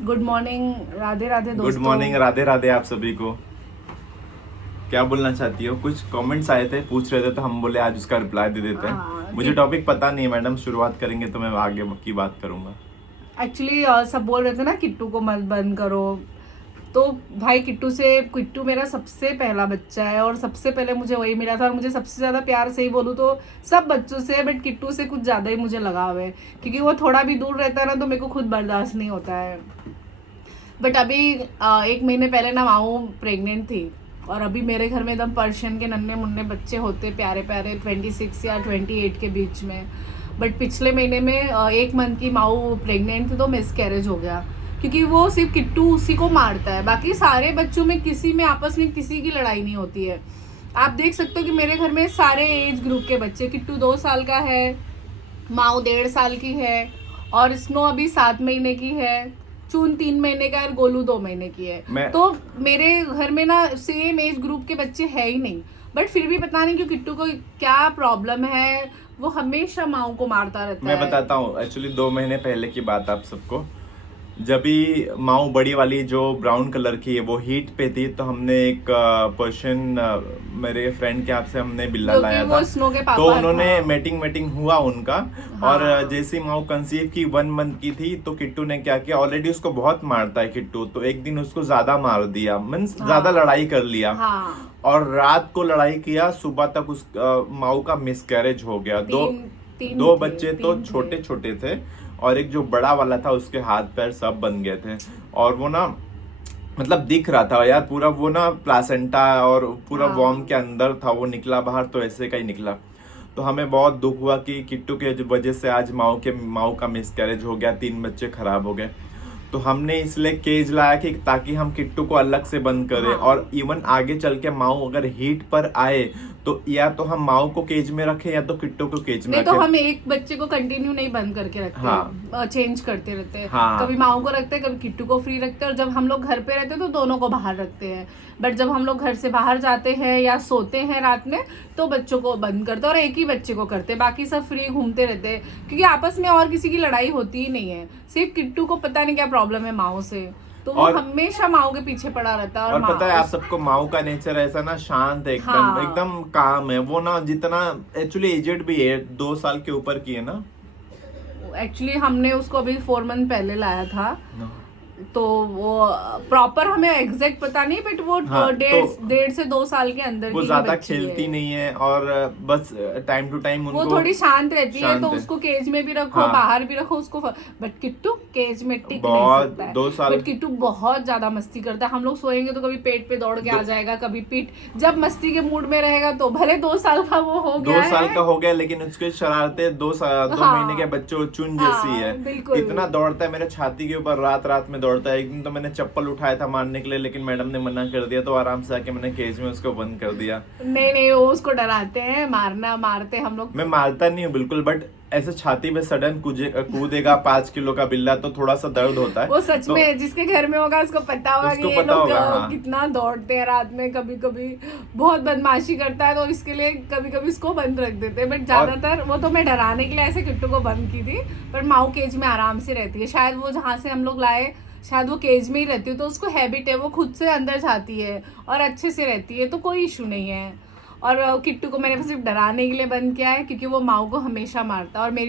Good morning, Radhe Radhe good दोस्तों। Morning, Radhe Radhe आप सभी को। क्या बोलना चाहती हो? कुछ कमेंट्स आए थे, पूछ रहे थे, तो हम बोले आज उसका रिप्लाई दे देते हैं। मुझे टॉपिक पता नहीं है मैडम, शुरुआत करेंगे तो मैं आगे की बात करूंगा। एक्चुअली सब बोल रहे थे ना किट्टू को मत बंद करो, तो भाई किट्टू मेरा सबसे पहला बच्चा है और सबसे पहले मुझे वही मिला था और मुझे सबसे ज़्यादा प्यार से ही बोलूँ तो सब बच्चों से, बट किट्टू से कुछ ज़्यादा ही मुझे लगाव है क्योंकि वो थोड़ा भी दूर रहता है ना तो मेरे को खुद बर्दाश्त नहीं होता है। बट अभी 1 महीने पहले ना माऊ प्रेग्नेंट थी और अभी मेरे घर में एकदम पर्शियन के नन्हे मुन्ने बच्चे होते प्यारे प्यारे 26 या 28 के बीच में। बट पिछले महीने में 1 मंथ की माऊ प्रेग्नेंट थी तो मिसकैरेज हो गया क्योंकि वो सिर्फ किट्टू उसी को मारता है, बाकी सारे बच्चों में किसी में आपस में किसी की लड़ाई नहीं होती है। आप देख सकते हो कि मेरे घर में सारे एज ग्रुप के बच्चे, किट्टू 2 साल का है, माऊ 1.5 साल की है और स्नो अभी 7 महीने की है, चून 3 महीने का है और गोलू 2 महीने की है। तो मेरे घर में ना सेम एज ग्रुप के बच्चे है ही नहीं, बट फिर भी पता नहीं क्यों किट्टू को क्या प्रॉब्लम है, वो हमेशा माऊ को मारता रहता है। मैं बताता हूँ, एक्चुअली 2 महीने पहले की बात आप सबको। जब भी माऊ बड़ी वाली जो ब्राउन कलर की है वो हीट पे थी, तो हमने एक पर्शियन मेरे फ्रेंड के यहाँ से हमने बिल्ला लाया था। स्नो के पापा तो उन्होंने मेटिंग हुआ उनका। हाँ। और जैसे माऊ कंसीव की 1 मंथ की थी तो किट्टू ने क्या किया, ऑलरेडी उसको बहुत मारता है किट्टू, तो एक दिन उसको ज्यादा मार दिया, मीन्स ज्यादा लड़ाई कर लिया। हाँ। और रात को लड़ाई किया, सुबह तक उस माऊ का मिसकैरेज हो गया। दो बच्चे तो छोटे छोटे थे और एक जो बड़ा वाला था उसके हाथ पैर सब बन गए थे। और वो ना मतलब दिख रहा था यार पूरा, वो ना प्लासेंटा और पूरा वॉर्म के अंदर था, वो निकला बाहर तो ऐसे का ही निकला। तो हमें बहुत दुख हुआ कि किट्टू के वजह से आज माऊ का मिसकैरेज हो गया, 3 बच्चे खराब हो गए। तो हमने इसलिए केज लाया कि ताकि हम किट्टू को अलग से बंद करें। और इवन आगे चल के माऊ अगर हीट पर आए तो या तो हम माऊ को केज में रखें या तो किट्टू को केज में रखें। तो हम एक बच्चे को कंटिन्यू नहीं बंद करके रखते। हाँ। चेंज करते रहते हैं। हाँ। कभी माऊ को रखते हैं, कभी किट्टू को फ्री रखते हैं, और जब हम लोग घर पे रहते हैं तो दोनों को बाहर रखते हैं। बट जब हम लोग घर से बाहर जाते हैं या सोते हैं रात में तो बच्चों को बंद करते हैं और एक ही बच्चे को करते हैं, बाकी सब फ्री घूमते रहते हैं क्योंकि आपस में और किसी की लड़ाई होती ही नहीं है। सिर्फ किट्टू को पता नहीं क्या प्रॉब्लम है माऊ से, तो वो हमेशा माऊ के पीछे पड़ा रहता है। और पता है आप सबको माऊ का नेचर ऐसा ना शांत है, एकदम हाँ। एकदम काम है वो ना, जितना एक्चुअली एजेड भी है, 2 साल के ऊपर की है ना। एक्चुअली हमने उसको अभी 4 मंथ पहले लाया था, तो वो प्रॉपर हमें एग्जैक्ट पता नहीं, बट वो 1.5 से 2 साल के अंदर वो ज्यादा खेलती नहीं है और बस टाइम टू टाइम वो थोड़ी शांत रहती है, तो उसको केज में भी रखो, हाँ। बाहर भी रखो उसको। बट किट्टू केज में टिक नहीं सकता है। 2 साल बट किट्टू बहुत ज्यादा मस्ती करता है, हम लोग सोएंगे तो कभी पेट पे दौड़ के आ जाएगा, कभी पीठ, जब मस्ती के मूड में रहेगा तो भले 2 साल का वो हो गया 2 साल का हो गया, लेकिन उसके शरारते 2 महीने के बच्चों चुन जैसी है। इतना दौड़ता है मेरे छाती के ऊपर, रात में दौड़ता है। एक दिन तो मैंने चप्पल उठाया था मारने के लिए, लेकिन मैडम ने मना कर दिया, तो आराम से आके मैंने केज में उसको बंद कर दिया। नहीं वो उसको डराते हैं, मारते हम लोग। मैं मारता नहीं हूँ बिल्कुल, बट ऐसे छाती में सडन कूदेगा 5 किलो का बिल्ला तो थोड़ा सा दर्द होता है। वो सच में जिसके घर में होगा उसको पता होगा कि ये लोग कितना दौड़ते हैं रात में, कभी कभी बहुत बदमाशी करता है, तो इसके लिए कभी कभी इसको बंद रख देते हैं। बट ज्यादातर वो तो मैं डराने के लिए ऐसे किट्टू को बंद की थी, पर माऊ केज में आराम से रहती है। शायद वो जहाँ से हम लोग लाए शायद वो केज में ही रहती है, तो उसको हैबिट है, वो खुद से अंदर जाती है और अच्छे से रहती है, तो कोई इशू नहीं है। और किट्टू को मैंने सिर्फ डराने के लिए बंद किया है क्योंकि वो माऊ को हमेशा मारता है। और मेरी